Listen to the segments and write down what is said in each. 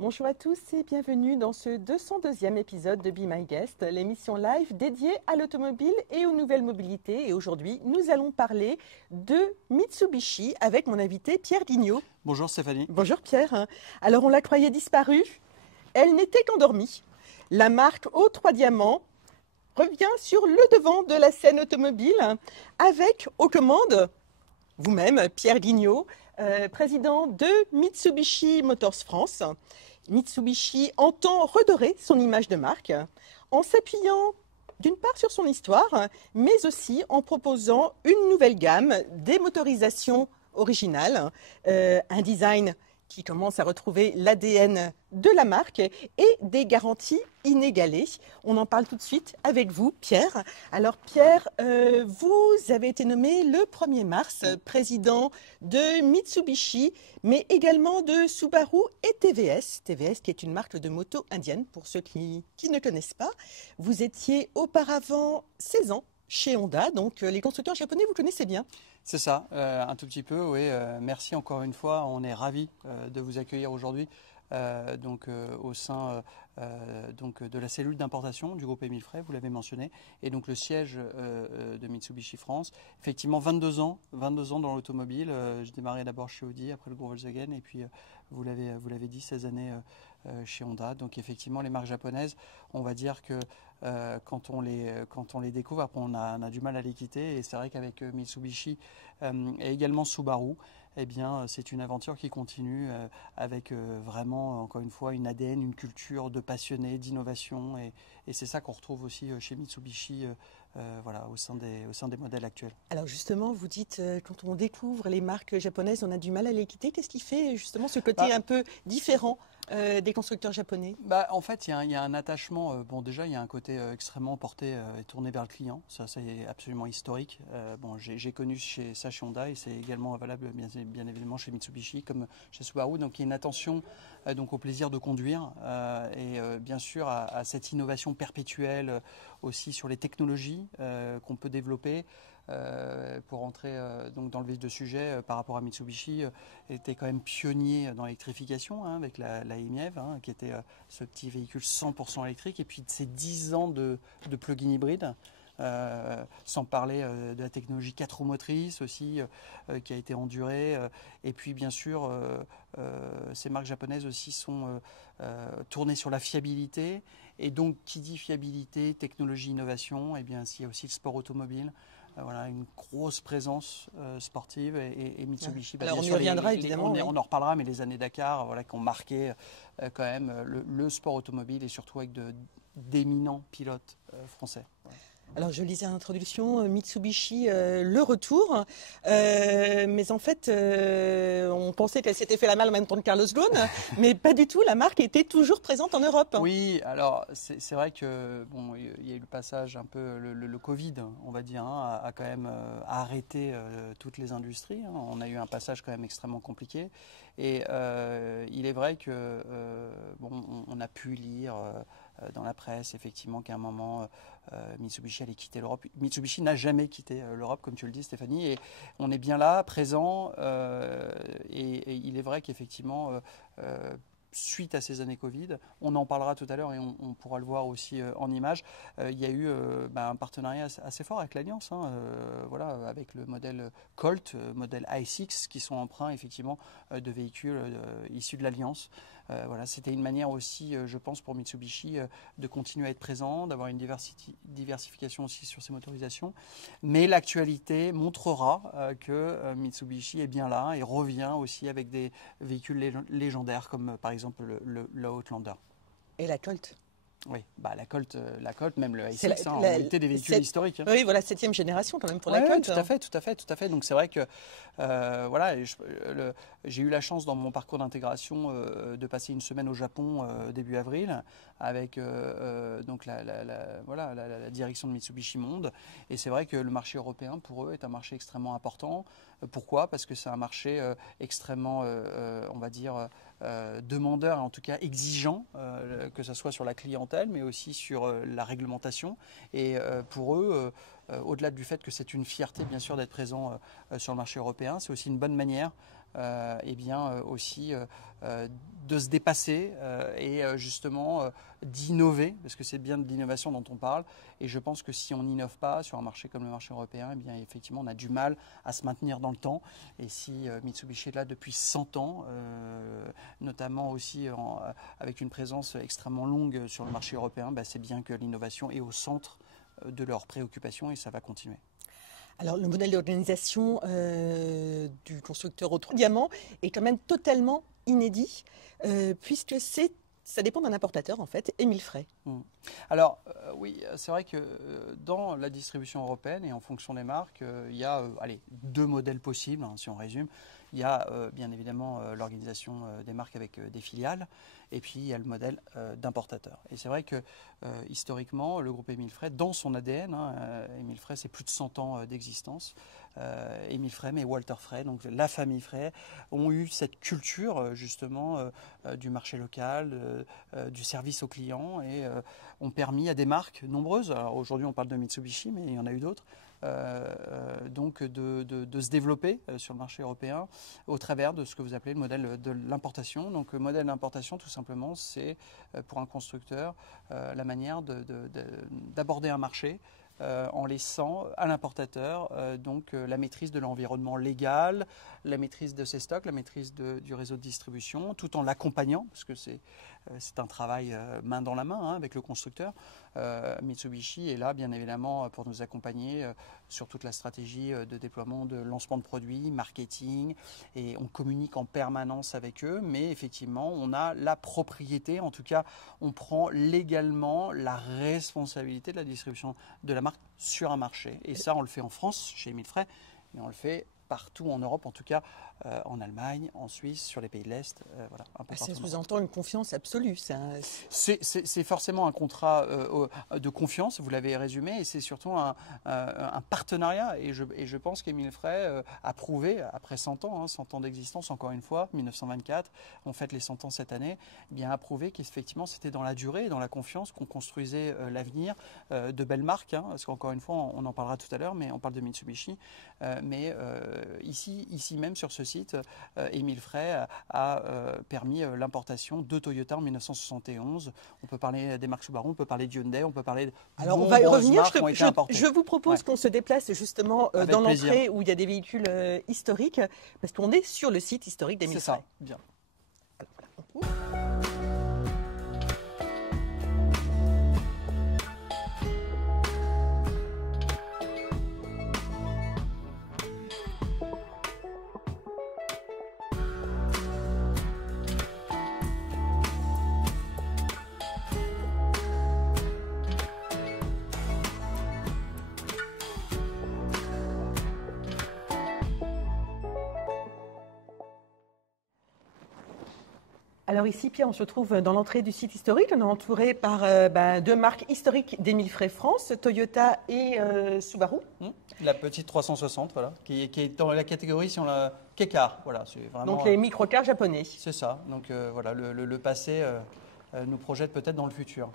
Bonjour à tous et bienvenue dans ce 202e épisode de Be My Guest, l'émission live dédiée à l'automobile et aux nouvelles mobilités. Et aujourd'hui, nous allons parler de Mitsubishi avec mon invité Pierre Guignot. Bonjour Stéphanie. Bonjour Pierre. Alors on la croyait disparue, elle n'était qu'endormie. La marque aux trois diamants revient sur le devant de la scène automobile avec aux commandes vous-même, Pierre Guignot, président de Mitsubishi Motors France. Mitsubishi entend redorer son image de marque en s'appuyant d'une part sur son histoire, mais aussi en proposant une nouvelle gamme, des motorisations originales, un design qui commence à retrouver l'ADN de la marque et des garanties inégalées. On en parle tout de suite avec vous, Pierre. Alors Pierre, vous avez été nommé le 1er mars président de Mitsubishi, mais également de Subaru et TVS. TVS qui est une marque de moto indienne, pour ceux qui ne connaissent pas. Vous étiez auparavant 16 ans chez Honda, donc les constructeurs japonais, vous connaissez bien. C'est ça, un tout petit peu, oui. Merci encore une fois, on est ravis de vous accueillir aujourd'hui au sein de la cellule d'importation du groupe Émile Frey, vous l'avez mentionné, et donc le siège de Mitsubishi France. Effectivement, 22 ans dans l'automobile. J'ai démarré d'abord chez Audi, après le groupe Volkswagen, et puis vous l'avez dit, 16 années chez Honda. Donc effectivement, les marques japonaises, on va dire que quand on les découvre, après on a du mal à les quitter. Et c'est vrai qu'avec Mitsubishi et également Subaru, eh bien, c'est une aventure qui continue avec vraiment, encore une fois, une ADN, une culture de passionnés, d'innovation. Et c'est ça qu'on retrouve aussi chez Mitsubishi au sein des modèles actuels. Alors justement, vous dites, quand on découvre les marques japonaises, on a du mal à les quitter. Qu'est-ce qui fait justement ce côté un peu différent des constructeurs japonais? En fait, il y a un attachement. Déjà, il y a un côté extrêmement porté et tourné vers le client. Ça, c'est absolument historique. J'ai connu chez Honda et c'est également valable, bien évidemment, chez Mitsubishi comme chez Subaru. Donc, il y a une attention au plaisir de conduire et bien sûr à cette innovation perpétuelle aussi sur les technologies qu'on peut développer. Pour rentrer dans le vif du sujet, par rapport à Mitsubishi, était quand même pionnier dans l'électrification avec la e-MiEV, qui était ce petit véhicule 100% électrique, et puis de ces 10 ans de plug-in hybride, sans parler de la technologie 4 roues motrices aussi, qui a été endurée. Et puis bien sûr, ces marques japonaises aussi sont tournées sur la fiabilité. Et donc, qui dit fiabilité, technologie, innovation, et bien s'il y a aussi le sport automobile. Une grosse présence sportive et Mitsubishi. Alors on y reviendra évidemment. On en reparlera, mais les années Dakar qui ont marqué quand même le sport automobile et surtout avec d'éminents pilotes français. Alors je lisais en introduction Mitsubishi, le retour, mais en fait on pensait qu'elle s'était fait la malle en même temps que Carlos Ghosn, mais pas du tout, la marque était toujours présente en Europe. Oui, alors c'est vrai que il y a eu le passage un peu, le Covid, on va dire, a quand même arrêté toutes les industries. On a eu un passage quand même extrêmement compliqué et il est vrai que on a pu lire dans la presse effectivement qu'à un moment Mitsubishi allait quitter l'Europe. Mitsubishi n'a jamais quitté l'Europe, comme tu le dis Stéphanie, et on est bien là, présent, et il est vrai qu'effectivement suite à ces années Covid, on en parlera tout à l'heure et on pourra le voir aussi en images. Il y a eu un partenariat assez fort avec l'Alliance, avec le modèle Colt, modèle ASX, qui sont emprunts effectivement de véhicules issus de l'Alliance. C'était une manière aussi, je pense, pour Mitsubishi de continuer à être présent, d'avoir une diversification aussi sur ses motorisations. Mais l'actualité montrera que Mitsubishi est bien là et revient aussi avec des véhicules légendaires comme par exemple le Outlander. Et la Colt. Oui, la Colt, même le ASX, ont été des véhicules historiques. Oui, voilà, 7e génération quand même pour la Colt. Tout à fait. Donc c'est vrai que j'ai eu la chance dans mon parcours d'intégration de passer une semaine au Japon début avril avec la direction de Mitsubishi Monde. Et c'est vrai que le marché européen pour eux est un marché extrêmement important. Pourquoi? Parce que c'est un marché extrêmement, on va dire, demandeur, et en tout cas exigeant, que ce soit sur la clientèle, mais aussi sur la réglementation. Et pour eux, au-delà du fait que c'est une fierté, bien sûr, d'être présent sur le marché européen, c'est aussi une bonne manière aussi de se dépasser et justement d'innover, parce que c'est bien de l'innovation dont on parle. Et je pense que si on n'innove pas sur un marché comme le marché européen, eh bien effectivement on a du mal à se maintenir dans le temps. Et si Mitsubishi est là depuis 100 ans, notamment aussi avec une présence extrêmement longue sur le marché européen, c'est bien que l'innovation est au centre de leurs préoccupations et ça va continuer. Alors, le modèle d'organisation du constructeur au 3 diamants est quand même totalement inédit, puisque ça dépend d'un importateur, en fait, Émile Frey. Alors, oui, c'est vrai que dans la distribution européenne et en fonction des marques, il y a deux modèles possibles, hein, si on résume. Il y a bien évidemment l'organisation des marques avec des filiales, et puis il y a le modèle d'importateur. Et c'est vrai que historiquement, le groupe Émile Frey, dans son ADN, Émile Frey, c'est plus de 100 ans d'existence. Émile Frey et Walter Frey, donc la famille Frey, ont eu cette culture justement du marché local, du service aux clients et ont permis à des marques nombreuses, alors aujourd'hui on parle de Mitsubishi, mais il y en a eu d'autres, donc de se développer sur le marché européen au travers de ce que vous appelez le modèle de l'importation. Donc le modèle d'importation, tout simplement, c'est pour un constructeur la manière d'aborder un marché en laissant à l'importateur la maîtrise de l'environnement légal, la maîtrise de ses stocks, la maîtrise du réseau de distribution, tout en l'accompagnant, parce que c'est un travail main dans la main avec le constructeur. Mitsubishi est là, bien évidemment, pour nous accompagner sur toute la stratégie de déploiement, de lancement de produits, marketing, et on communique en permanence avec eux, mais effectivement, on a la propriété, en tout cas, on prend légalement la responsabilité de la distribution de la marque sur un marché. Et ça, on le fait en France, chez Émile Frey, mais on le fait partout en Europe, en tout cas en Allemagne, en Suisse, sur les pays de l'Est, voilà, un peu partout. Ça sous-entend une confiance absolue. C'est forcément un contrat de confiance, vous l'avez résumé, et c'est surtout un partenariat. Et je pense qu'Émile Frey a prouvé, après 100 ans, 100 ans d'existence, encore une fois, 1924, on fête les 100 ans cette année, bien a prouvé qu'effectivement c'était dans la durée et dans la confiance qu'on construisait l'avenir de belles marques, parce qu'encore une fois, on en parlera tout à l'heure, mais on parle de Mitsubishi, mais ici même sur ce site, Émile Frey a permis l'importation de Toyota en 1971. On peut parler des marques Subaru, on peut parler de Hyundai, on peut parler de Alors on va y revenir. Je vous propose qu'on se déplace justement dans l'entrée où il y a des véhicules historiques, parce qu'on est sur le site historique d'Émile Frey. C'est ça, bien. Alors ici, Pierre, on se trouve dans l'entrée du site historique. On est entouré par deux marques historiques d'Émile Frey France, Toyota et Subaru. La petite 360, voilà, qui est dans la catégorie si on la K-car, voilà, c'est vraiment. Donc les microcars japonais. C'est ça. Donc voilà, le passé nous projette peut-être dans le futur.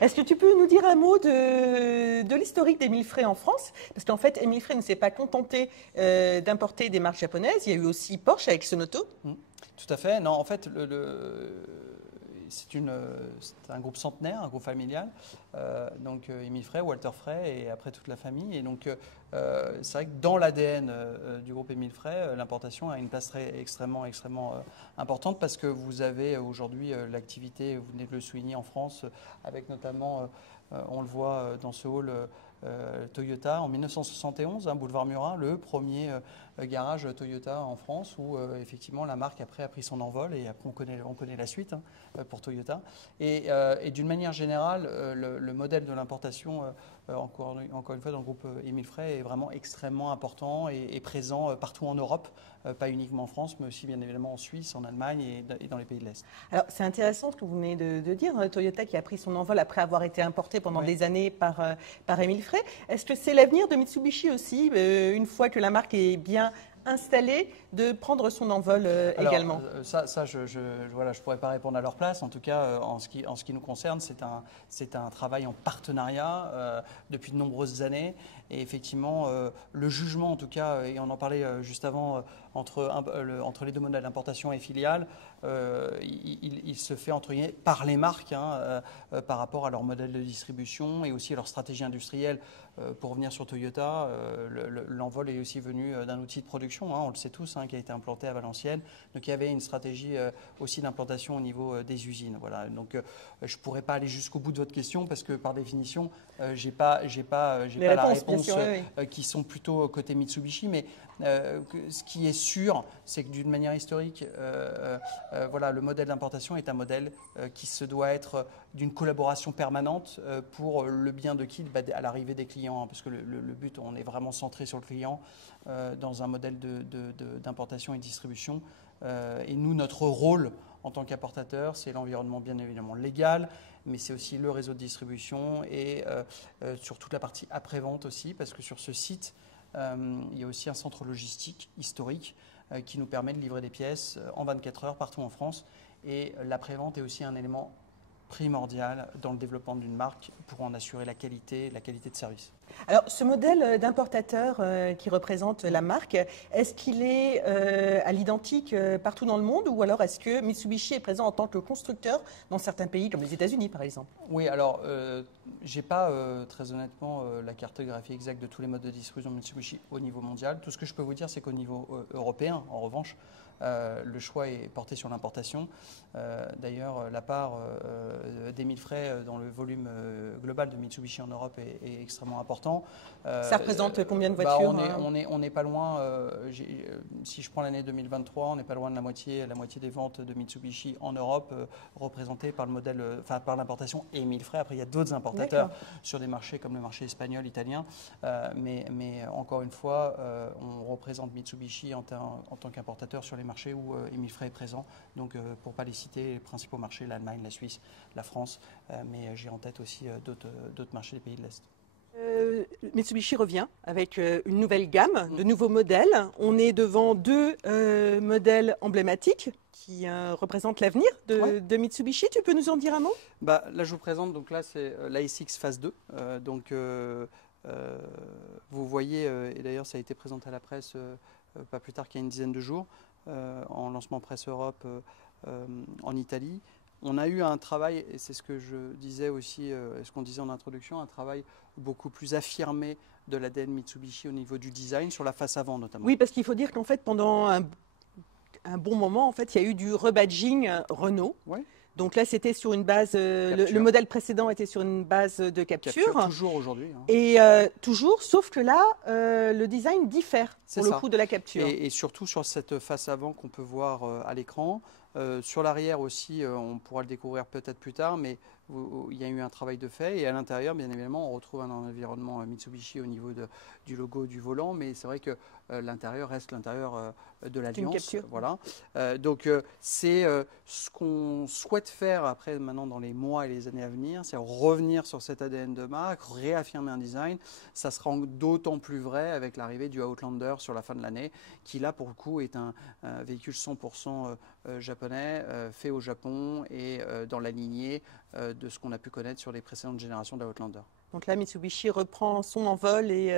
Est-ce que tu peux nous dire un mot de l'historique d'Émile Frey en France? Parce qu'en fait, Émile Frey ne s'est pas contenté d'importer des marques japonaises. Il y a eu aussi Porsche avec son auto. Tout à fait. Non, en fait, c'est un groupe centenaire, un groupe familial. Donc Émile Frey, Walter Frey et après toute la famille. Et donc c'est vrai que dans l'ADN du groupe Émile Frey, l'importation a une place extrêmement importante parce que vous avez aujourd'hui l'activité, vous venez de le souligner en France, avec notamment, on le voit dans ce hall, Toyota en 1971, boulevard Murat, le premier garage Toyota en France où effectivement la marque après a pris son envol et après on connaît la suite pour Toyota. Et d'une manière générale, le modèle de l'importation, encore une fois dans le groupe Émile Frey, est vraiment extrêmement important et présent partout en Europe, pas uniquement en France, mais aussi bien évidemment en Suisse, en Allemagne et dans les pays de l'Est. Alors c'est intéressant ce que vous venez de dire, Toyota qui a pris son envol après avoir été importé pendant des années par Émile Frey. Est-ce que c'est l'avenir de Mitsubishi aussi, une fois que la marque est bien installé de prendre son envol également? Ça, voilà, je pourrais pas répondre à leur place. En tout cas, en ce qui nous concerne, c'est un travail en partenariat depuis de nombreuses années. Et effectivement, le jugement, en tout cas, et on en parlait juste avant, entre les deux modèles d'importation et filiale, il se fait entre guillemets par les marques par rapport à leur modèle de distribution et aussi à leur stratégie industrielle. Pour revenir sur Toyota, l'envol est aussi venu d'un outil de production, on le sait tous, qui a été implanté à Valenciennes. Donc il y avait une stratégie aussi d'implantation au niveau des usines. Voilà. Donc je ne pourrais pas aller jusqu'au bout de votre question parce que par définition, j'ai pas la réponse sûr, oui. qui sont plutôt côté Mitsubishi. Mais ce qui est sûr, c'est que d'une manière historique, voilà, le modèle d'importation est un modèle qui se doit être d'une collaboration permanente pour le bien de qui à l'arrivée des clients, parce que le but, on est vraiment centré sur le client dans un modèle d'importation et de distribution. Et nous, notre rôle en tant qu'importateur, c'est l'environnement bien évidemment légal, mais c'est aussi le réseau de distribution et sur toute la partie après-vente aussi, parce que sur ce site, il y a aussi un centre logistique historique qui nous permet de livrer des pièces en 24 heures partout en France. Et l'après-vente est aussi un élément primordial dans le développement d'une marque pour en assurer la qualité de service. Alors, ce modèle d'importateur qui représente la marque, est-ce qu'il est à l'identique partout dans le monde ou alors est-ce que Mitsubishi est présent en tant que constructeur dans certains pays comme les États-Unis par exemple? Oui, alors je n'ai pas très honnêtement la cartographie exacte de tous les modes de distribution de Mitsubishi au niveau mondial. Tout ce que je peux vous dire, c'est qu'au niveau européen, en revanche, le choix est porté sur l'importation. D'ailleurs, la part d'Émile Frey dans le volume global de Mitsubishi en Europe est extrêmement important. Ça représente combien de voitures? On n'est pas loin, si je prends l'année 2023, on n'est pas loin de la moitié des ventes de Mitsubishi en Europe représentées par le modèle, par l'importation Émile Frey. Après, il y a d'autres importateurs sur des marchés comme le marché espagnol, italien. Mais encore une fois, on représente Mitsubishi en tant qu'importateur sur les marchés où Émile Frey est présent. Donc, pour ne pas les citer, les principaux marchés, l'Allemagne, la Suisse, la France, mais j'ai en tête aussi d'autres marchés des pays de l'Est. Mitsubishi revient avec une nouvelle gamme, de nouveaux modèles. On est devant deux modèles emblématiques qui représentent l'avenir de Mitsubishi. Tu peux nous en dire un mot? Là, je vous présente, donc là, c'est l'ASX Phase 2. Vous voyez, et d'ailleurs, ça a été présenté à la presse pas plus tard qu'il y a une dizaine de jours, en lancement Presse Europe en Italie. On a eu un travail, et c'est ce que je disais aussi, ce qu'on disait en introduction, un travail beaucoup plus affirmé de l'ADN Mitsubishi au niveau du design, sur la face avant notamment. Oui, parce qu'il faut dire qu'en fait, pendant un bon moment, en fait, il y a eu du rebadging Renault. Ouais. Donc là, c'était sur une base, le modèle précédent était sur une base de capture. Toujours aujourd'hui. Et toujours, sauf que là, le design diffère pour le coup de la capture. Et surtout sur cette face avant qu'on peut voir à l'écran. Sur l'arrière aussi, on pourra le découvrir peut-être plus tard, mais il y a eu un travail de fait. Et à l'intérieur, bien évidemment, on retrouve un environnement Mitsubishi au niveau du logo du volant, mais c'est vrai que l'intérieur reste l'intérieur de l'Alliance. Voilà. Donc c'est ce qu'on souhaite faire après, maintenant, dans les mois et les années à venir, c'est revenir sur cet ADN de marque, réaffirmer un design. Ça sera d'autant plus vrai avec l'arrivée du Outlander sur la fin de l'année, qui là, pour le coup, est un véhicule 100% japonais, fait au Japon et dans la lignée de ce qu'on a pu connaître sur les précédentes générations de Outlander. Donc là, Mitsubishi reprend son envol et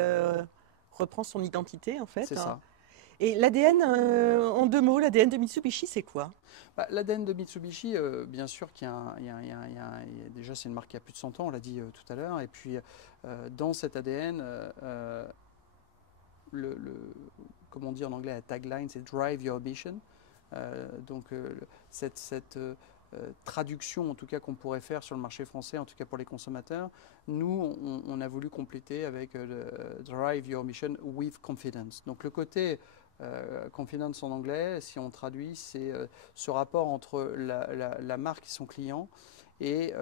reprend son identité, en fait. C'est ça. Et l'ADN, en deux mots, l'ADN de Mitsubishi, c'est quoi? L'ADN de Mitsubishi, bien sûr, déjà c'est une marque qui a plus de 100 ans, on l'a dit tout à l'heure, et puis dans cet ADN, comme on dit en anglais, la tagline, c'est Drive Your Mission. Donc cette traduction, en tout cas, qu'on pourrait faire sur le marché français, en tout cas pour les consommateurs, nous, on a voulu compléter avec Drive Your Mission with Confidence. Donc le côté confidence en anglais, si on traduit, c'est ce rapport entre la marque et son client et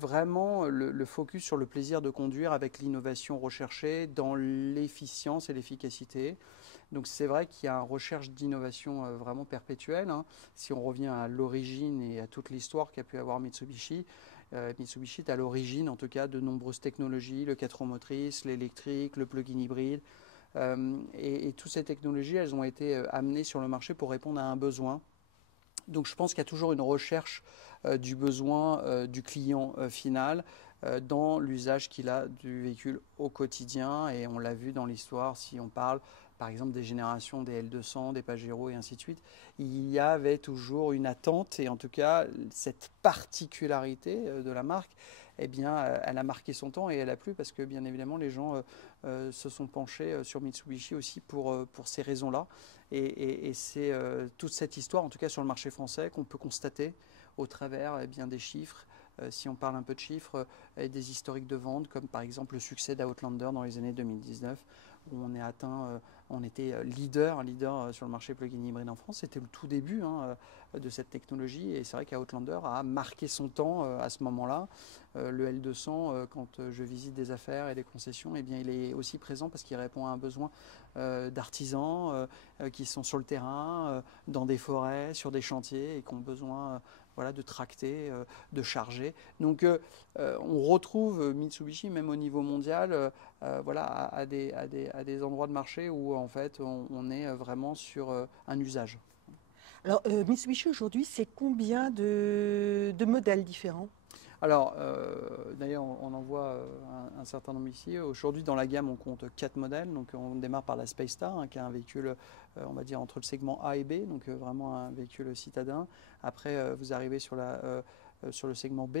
vraiment le focus sur le plaisir de conduire avec l'innovation recherchée dans l'efficience et l'efficacité. Donc c'est vrai qu'il y a une recherche d'innovation vraiment perpétuelle. Si on revient à l'origine et à toute l'histoire qu'a pu avoir Mitsubishi, Mitsubishi est à l'origine en tout cas de nombreuses technologies, le 4 roues motrices, l'électrique, le plug-in hybride, Et toutes ces technologies, elles ont été amenées sur le marché pour répondre à un besoin. Donc je pense qu'il y a toujours une recherche du besoin du client final dans l'usage qu'il a du véhicule au quotidien. Et on l'a vu dans l'histoire, si on parle par exemple des générations des L200, des Pajero et ainsi de suite, il y avait toujours une attente et en tout cas cette particularité de la marque, eh bien, elle a marqué son temps et elle a plu parce que bien évidemment les gens se sont penchés sur Mitsubishi aussi pour ces raisons-là. Et c'est toute cette histoire, en tout cas sur le marché français, qu'on peut constater au travers eh bien, des chiffres. Si on parle un peu de chiffres, et des historiques de vente, comme par exemple le succès d'Outlander dans les années 2019, où on était leader sur le marché plug-in hybride en France. C'était le tout début de cette technologie et c'est vrai qu'Outlander a marqué son temps à ce moment-là. Le L200, quand je visite des affaires et des concessions, eh bien, il est aussi présent parce qu'il répond à un besoin d'artisans qui sont sur le terrain, dans des forêts, sur des chantiers et qui ont besoin voilà, de tracter, de charger. Donc on retrouve Mitsubishi même au niveau mondial voilà, à des endroits de marché où en fait on est vraiment sur un usage. Alors, Mitsubishi aujourd'hui, c'est combien de modèles différents? Alors, d'ailleurs, on en voit un certain nombre ici. Aujourd'hui, dans la gamme, on compte 4 modèles. Donc, on démarre par la Space Star, qui est un véhicule, on va dire, entre le segment A et B, donc vraiment un véhicule citadin. Après, vous arrivez sur le segment B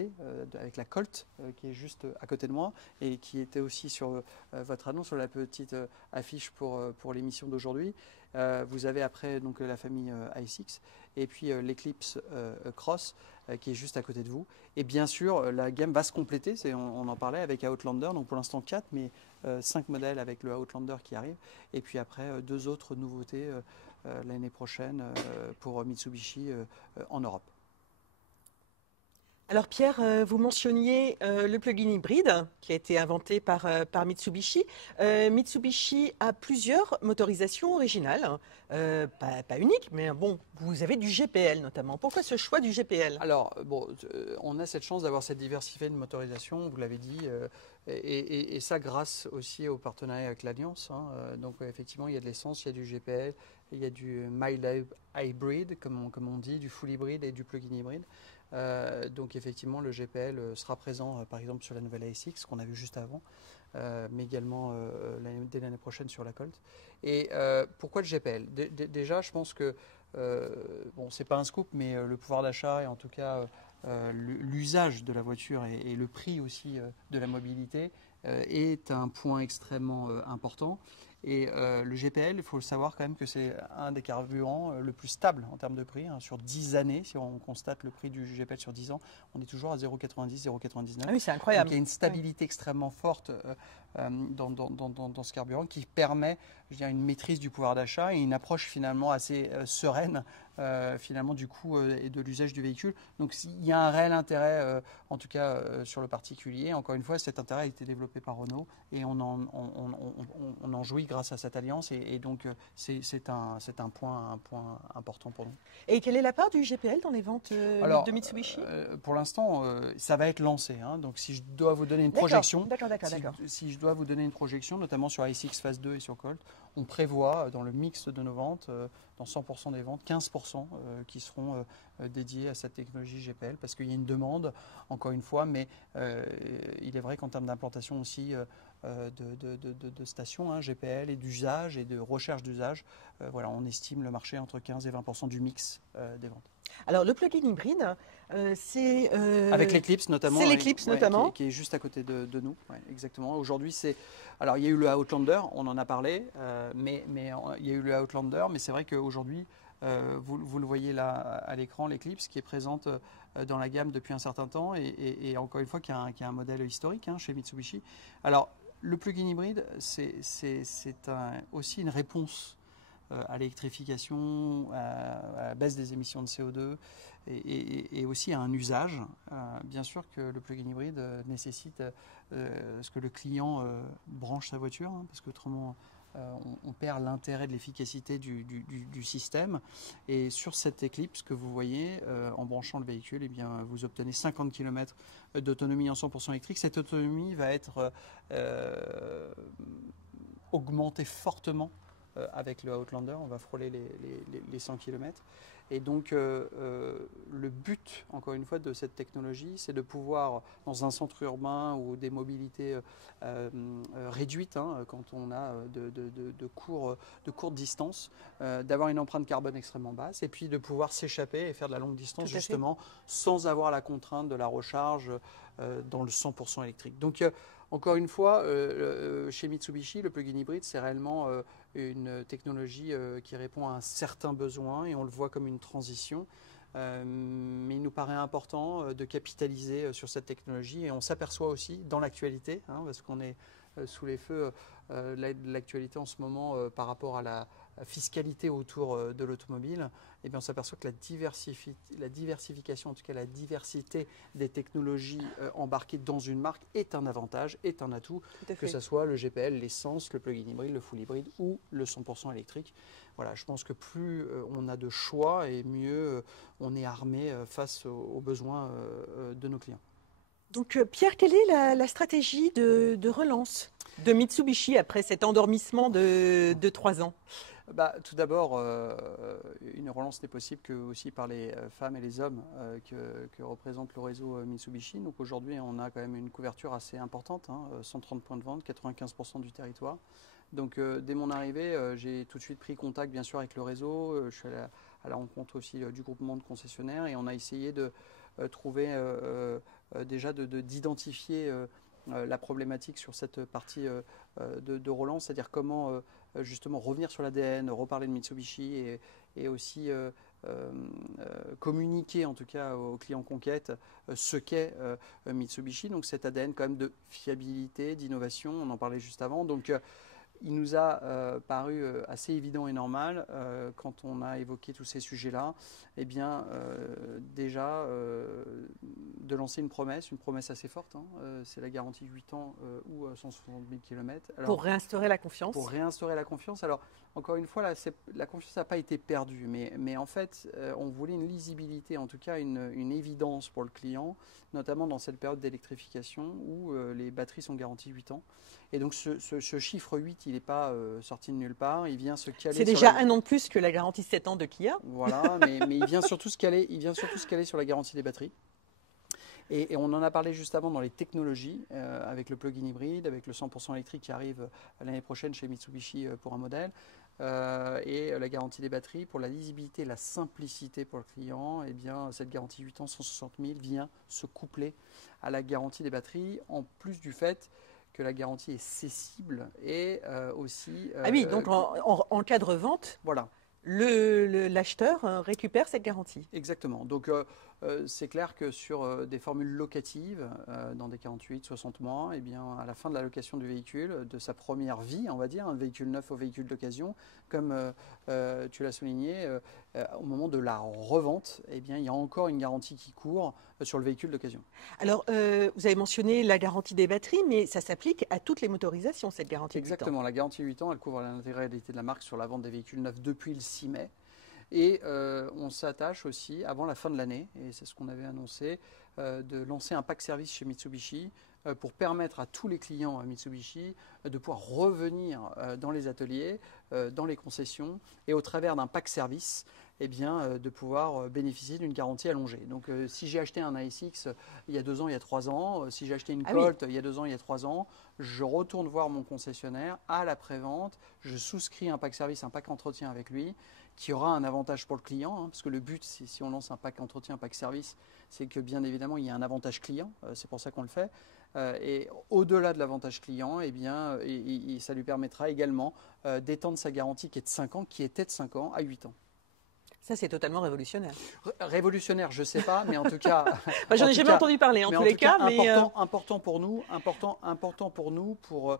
avec la Colt qui est juste à côté de moi et qui était aussi sur votre annonce, sur la petite affiche pour l'émission d'aujourd'hui. Vous avez après donc, la famille i6 et puis l'Eclipse Cross qui est juste à côté de vous. Et bien sûr, la gamme va se compléter, on en parlait avec Outlander, donc pour l'instant 4, mais 5 modèles avec le Outlander qui arrive. Et puis après, 2 autres nouveautés l'année prochaine pour Mitsubishi en Europe. Alors Pierre, vous mentionniez le plug-in hybride qui a été inventé par Mitsubishi. Mitsubishi a plusieurs motorisations originales, pas uniques, mais bon, vous avez du GPL notamment. Pourquoi ce choix du GPL? Alors, bon, on a cette chance d'avoir cette diversité de motorisation, vous l'avez dit, et ça grâce aussi au partenariat avec l'Alliance. Donc effectivement, il y a de l'essence, il y a du GPL, il y a du mild hybrid, comme on dit, du full hybride et du plug-in hybride. Donc effectivement, le GPL sera présent par exemple sur la nouvelle ASX qu'on a vu juste avant, mais également dès l'année prochaine sur la Colt. Et pourquoi le GPL? Déjà, je pense que, bon, c'est pas un scoop, mais le pouvoir d'achat et en tout cas l'usage de la voiture et le prix aussi de la mobilité est un point extrêmement important. Et le GPL, il faut le savoir quand même que c'est un des carburants le plus stable en termes de prix. Sur 10 années, si on constate le prix du GPL sur 10 ans, on est toujours à 0,90, 0,99. Ah oui, c'est incroyable. Donc il y a une stabilité extrêmement forte dans ce carburant qui permet, je dirais, une maîtrise du pouvoir d'achat et une approche finalement assez sereine finalement du coût et de l'usage du véhicule. Donc il y a un réel intérêt, en tout cas sur le particulier. Encore une fois, cet intérêt a été développé par Renault et on en jouit grâce à cette alliance et donc c'est un point important pour nous. Et quelle est la part du GPL dans les ventes de Mitsubishi? Pour l'instant, ça va être lancé. Donc si je dois vous donner une projection, d'accord. si je dois vous donner une projection, notamment sur i6 Phase 2 et sur Colt, on prévoit dans le mix de nos ventes, dans 100% des ventes, 15% qui seront dédiés à cette technologie GPL parce qu'il y a une demande, encore une fois, mais il est vrai qu'en termes d'implantation aussi de stations GPL et d'usage et de recherche d'usage, voilà, on estime le marché entre 15 et 20% du mix des ventes. Alors le plug-in hybride, c'est... Avec l'Eclipse notamment. C'est l'Eclipse notamment. Qui est juste à côté de nous, exactement. Aujourd'hui, c'est... Alors il y a eu le Outlander, on en a parlé, mais il y a eu le Outlander, mais c'est vrai qu'aujourd'hui, vous le voyez là à l'écran, l'Eclipse qui est présente dans la gamme depuis un certain temps et encore une fois qui a un modèle historique chez Mitsubishi. Alors le plug-in hybride, c'est aussi une réponse à l'électrification, à la baisse des émissions de CO2 et aussi à un usage. Bien sûr que le plug-in hybride nécessite ce que le client branche sa voiture, parce qu'autrement on perd l'intérêt de l'efficacité du système. Et sur cette Eclipse que vous voyez, en branchant le véhicule, eh bien, vous obtenez 50 km d'autonomie en 100% électrique. Cette autonomie va être augmenter fortement avec le Outlander. On va frôler les 100 km. Et donc, le but, encore une fois, de cette technologie, c'est de pouvoir, dans un centre urbain ou des mobilités réduites, hein, quand on a de courtes distances, d'avoir une empreinte carbone extrêmement basse et puis de pouvoir s'échapper et faire de la longue distance, justement, sans avoir la contrainte de la recharge dans le 100% électrique. Donc, encore une fois, chez Mitsubishi, le plug-in hybride, c'est réellement une technologie qui répond à un certain besoin et on le voit comme une transition. Mais il nous paraît important de capitaliser sur cette technologie et on s'aperçoit aussi dans l'actualité, hein, parce qu'on est sous les feux de l'actualité en ce moment par rapport à la fiscalité autour de l'automobile, eh bien on s'aperçoit que la diversification, en tout cas la diversité des technologies embarquées dans une marque est un avantage, est un atout, que ce soit le GPL, l'essence, le plug-in hybride, le full hybride ou le 100% électrique. Voilà, je pense que plus on a de choix et mieux on est armé face aux besoins de nos clients. Donc Pierre, quelle est la stratégie de relance de Mitsubishi après cet endormissement de 3 ans? Tout d'abord, une relance n'est possible que aussi par les femmes et les hommes que représente le réseau Mitsubishi. Donc aujourd'hui, on a quand même une couverture assez importante, hein, 130 points de vente, 95% du territoire. Donc dès mon arrivée, j'ai tout de suite pris contact bien sûr avec le réseau. Je suis allé à la rencontre aussi du groupement de concessionnaires et on a essayé de trouver déjà d'identifier la problématique sur cette partie de relance, c'est-à-dire comment justement revenir sur l'ADN, reparler de Mitsubishi et aussi communiquer en tout cas aux clients conquête ce qu'est Mitsubishi. Donc cet ADN quand même de fiabilité, d'innovation, on en parlait juste avant. Donc il nous a paru assez évident et normal quand on a évoqué tous ces sujets-là, eh bien déjà de lancer une promesse assez forte, hein, c'est la garantie 8 ans ou 160 000 km. Alors, pour réinstaurer la confiance. Pour réinstaurer la confiance. Alors encore une fois, là, la confiance n'a pas été perdue, mais en fait, on voulait une lisibilité, en tout cas une évidence pour le client, notamment dans cette période d'électrification où les batteries sont garanties 8 ans. Et donc ce chiffre 8, il n'est pas sorti de nulle part, il vient se caler. C'est déjà un an de plus que la garantie 7 ans de Kia. Voilà, mais il vient surtout se caler sur la garantie des batteries. Et on en a parlé juste avant dans les technologies, avec le plug-in hybride, avec le 100% électrique qui arrive l'année prochaine chez Mitsubishi pour un modèle, et la garantie des batteries. Pour la lisibilité, la simplicité pour le client, eh bien, cette garantie 8 ans, 160 000 vient se coupler à la garantie des batteries, en plus du fait que la garantie est cessible et aussi... ah oui, donc en cas de revente, voilà. L'acheteur récupère cette garantie. Exactement. Donc c'est clair que sur des formules locatives, dans des 48-60 mois, eh bien, à la fin de la location du véhicule, de sa première vie, on va dire, un véhicule neuf au véhicule d'occasion, comme tu l'as souligné, au moment de la revente, eh bien, il y a encore une garantie qui court sur le véhicule d'occasion. Alors, vous avez mentionné la garantie des batteries, mais ça s'applique à toutes les motorisations, cette garantie. Exactement. La garantie 8 ans, elle couvre l'intégralité de la marque sur la vente des véhicules neufs depuis le 6 mai. Et on s'attache aussi, avant la fin de l'année, et c'est ce qu'on avait annoncé, de lancer un pack service chez Mitsubishi pour permettre à tous les clients à Mitsubishi de pouvoir revenir dans les ateliers, dans les concessions, et au travers d'un pack service, eh bien, de pouvoir bénéficier d'une garantie allongée. Donc si j'ai acheté un ASX il y a 2 ans, il y a 3 ans, si j'ai acheté une Colt il y a 2 ans, il y a 3 ans, je retourne voir mon concessionnaire à la prévente, je souscris un pack service, un pack entretien avec lui, qui aura un avantage pour le client, hein, parce que le but, si on lance un pack entretien, un pack service, c'est que bien évidemment, il y a un avantage client, c'est pour ça qu'on le fait. Et au-delà de l'avantage client, eh bien, ça lui permettra également d'étendre sa garantie qui est de 5 ans, qui était de 5 ans à 8 ans. Ça, c'est totalement révolutionnaire. Révolutionnaire, je ne sais pas, mais en tout cas... J'en ai jamais entendu parler, en tous les cas. Mais important pour nous, pour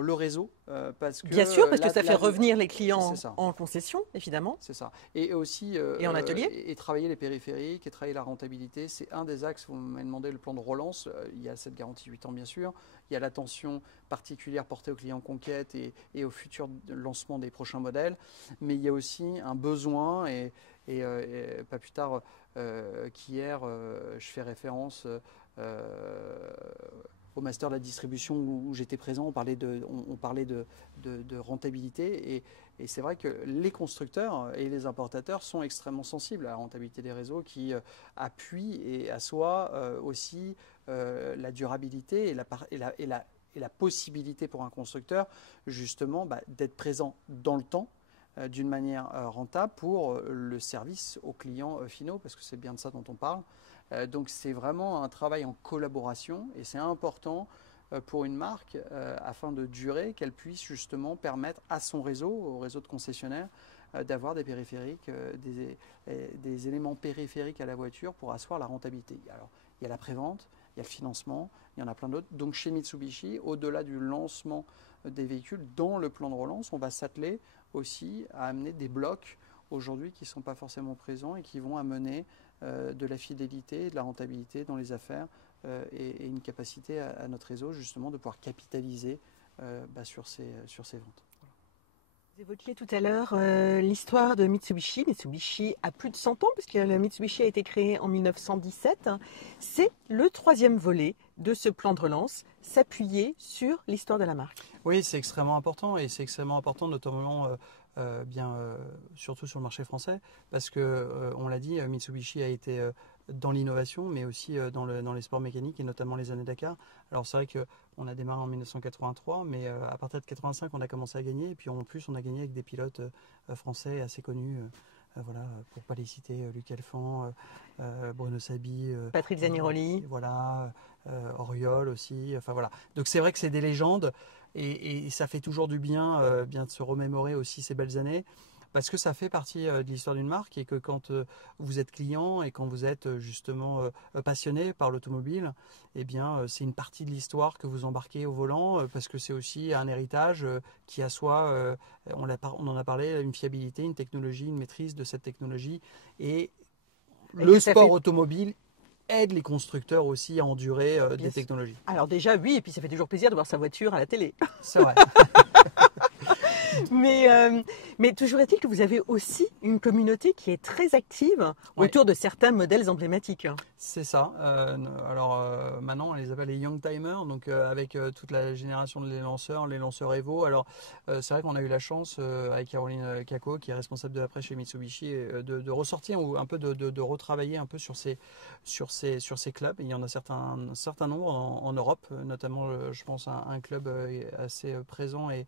le réseau. Parce que, bien sûr, parce que ça fait revenir les clients en concession, évidemment. C'est ça. Et aussi... et en atelier. Et travailler les périphériques, et travailler la rentabilité. C'est un des axes, vous m'avez demandé le plan de relance. Il y a cette garantie 8 ans, bien sûr. Il y a l'attention particulière portée aux clients conquête et au futur lancement des prochains modèles. Mais il y a aussi un besoin, et pas plus tard qu'hier, je fais référence au master de la distribution où j'étais présent, on parlait de rentabilité. Et c'est vrai que les constructeurs et les importateurs sont extrêmement sensibles à la rentabilité des réseaux qui appuient et assoient aussi la durabilité et la possibilité pour un constructeur justement d'être présent dans le temps d'une manière rentable pour le service aux clients finaux, parce que c'est bien de ça dont on parle. Donc c'est vraiment un travail en collaboration et c'est important pour une marque afin de durer, qu'elle puisse justement permettre à son réseau, au réseau de concessionnaires, d'avoir des périphériques, des éléments périphériques à la voiture pour asseoir la rentabilité. Alors il y a la prévente, il y a le financement, il y en a plein d'autres. Donc chez Mitsubishi, au-delà du lancement des véhicules, dans le plan de relance, on va s'atteler aussi à amener des blocs aujourd'hui qui ne sont pas forcément présents et qui vont amener de la fidélité, de la rentabilité dans les affaires et une capacité à notre réseau justement de pouvoir capitaliser sur ces ventes. Vous évoquiez tout à l'heure l'histoire de Mitsubishi. Mitsubishi a plus de 100 ans puisque le Mitsubishi a été créé en 1917. C'est le 3e volet de ce plan de relance, s'appuyer sur l'histoire de la marque. Oui, c'est extrêmement important et c'est extrêmement important notamment surtout sur le marché français parce que on l'a dit, Mitsubishi a été dans l'innovation mais aussi dans les sports mécaniques et notamment les années Dakar. Alors c'est vrai qu'on a démarré en 1983 mais à partir de 85 on a commencé à gagner et puis en plus on a gagné avec des pilotes français assez connus. Voilà, pour ne pas les citer, Luc Alphand, Bruno Sabi, Patrick Zaniroli. Voilà, Auriol aussi. Enfin voilà. Donc c'est vrai que c'est des légendes et ça fait toujours du bien, bien de se remémorer aussi ces belles années. Parce que ça fait partie de l'histoire d'une marque et que quand vous êtes client et quand vous êtes justement passionné par l'automobile, eh bien c'est une partie de l'histoire que vous embarquez au volant parce que c'est aussi un héritage qui assoit, on en a parlé, une fiabilité, une technologie, une maîtrise de cette technologie et le sport automobile aide les constructeurs aussi à endurer des technologies. Alors déjà oui, et puis ça fait toujours plaisir de voir sa voiture à la télé. C'est vrai. Mais toujours est-il que vous avez aussi une communauté qui est très active autour de certains modèles emblématiques. C'est ça. Maintenant, on les appelle les Young Timers, donc avec toute la génération de les lanceurs Evo. Alors, c'est vrai qu'on a eu la chance, avec Caroline Kako, qui est responsable de l'après chez Mitsubishi, de ressortir ou un peu de retravailler un peu sur ces clubs. Il y en a un certain nombre en Europe, notamment, je pense, un club assez présent et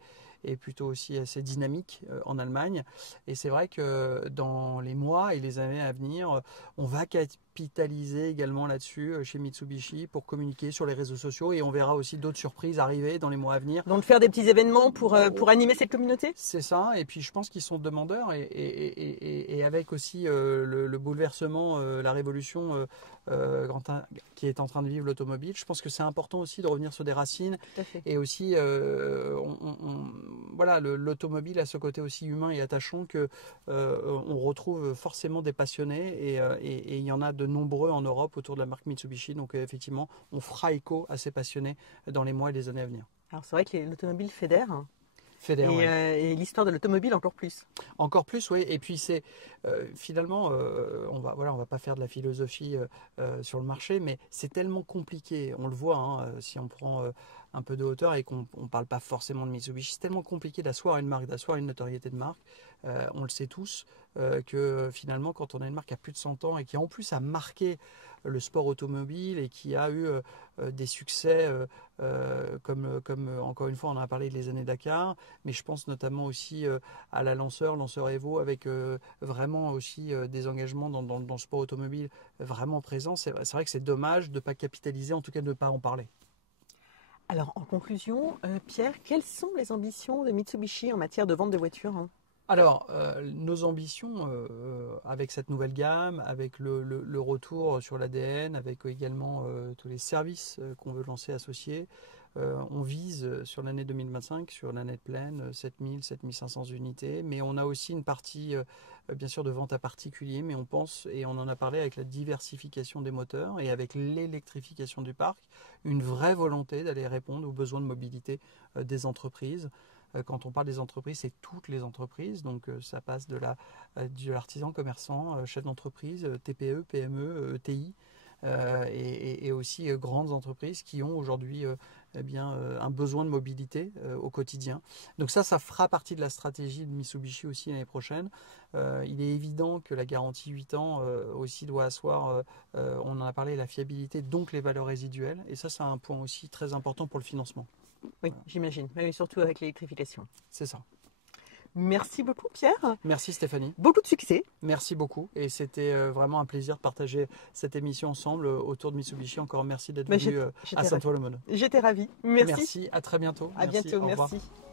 plutôt aussi assez dynamique en Allemagne. Et c'est vrai que dans les mois et les années à venir, on va capitaliser également là-dessus chez Mitsubishi pour communiquer sur les réseaux sociaux et on verra aussi d'autres surprises arriver dans les mois à venir. Donc faire des petits événements pour animer cette communauté ? C'est ça, et puis je pense qu'ils sont demandeurs et avec aussi le bouleversement, la révolution qui est en train de vivre l'automobile, je pense que c'est important aussi de revenir sur des racines et aussi voilà, l'automobile a ce côté aussi humain et attachant que on retrouve forcément des passionnés et il y en a de nombreux en Europe autour de la marque Mitsubishi. Donc effectivement, on fera écho à ces passionnés dans les mois et les années à venir. Alors c'est vrai que l'automobile fédère. Et l'histoire de l'automobile encore plus. Encore plus, oui. Et puis c'est finalement, on va pas faire de la philosophie sur le marché, mais c'est tellement compliqué. On le voit, hein, si on prend un peu de hauteur et qu'on ne parle pas forcément de Mitsubishi, c'est tellement compliqué d'asseoir une marque, d'asseoir une notoriété de marque. On le sait tous, que finalement, quand on a une marque à plus de 100 ans et qui en plus a marqué le sport automobile et qui a eu des succès comme encore une fois on a parlé des années Dakar, mais je pense notamment aussi à la Lanceur Evo avec vraiment aussi des engagements dans le sport automobile vraiment présents. C'est vrai que c'est dommage de ne pas capitaliser, en tout cas de ne pas en parler. Alors en conclusion, Pierre, quelles sont les ambitions de Mitsubishi en matière de vente de voitures ? Alors, nos ambitions avec cette nouvelle gamme, avec le retour sur l'ADN, avec également tous les services qu'on veut lancer associés, on vise sur l'année 2025, sur l'année pleine, 7500 unités, mais on a aussi une partie, bien sûr, de vente à particuliers, mais on pense, et on en a parlé avec la diversification des moteurs et avec l'électrification du parc, une vraie volonté d'aller répondre aux besoins de mobilité des entreprises. Quand on parle des entreprises, c'est toutes les entreprises, donc ça passe de l'artisan, commerçant, chef d'entreprise, TPE, PME, ETI, et aussi grandes entreprises qui ont aujourd'hui un besoin de mobilité au quotidien. Donc ça fera partie de la stratégie de Mitsubishi aussi l'année prochaine. Il est évident que la garantie 8 ans aussi doit asseoir, on en a parlé, la fiabilité, donc les valeurs résiduelles. Et ça, c'est un point aussi très important pour le financement. Oui, j'imagine, mais surtout avec l'électrification. C'est ça. Merci beaucoup Pierre. Merci Stéphanie. Beaucoup de succès. Merci beaucoup. Et c'était vraiment un plaisir de partager cette émission ensemble autour de Mitsubishi. Encore merci d'être venu à Saint-Ouen-le-Monde. J'étais ravie. Merci. Merci, à très bientôt. À bientôt, au revoir. merci.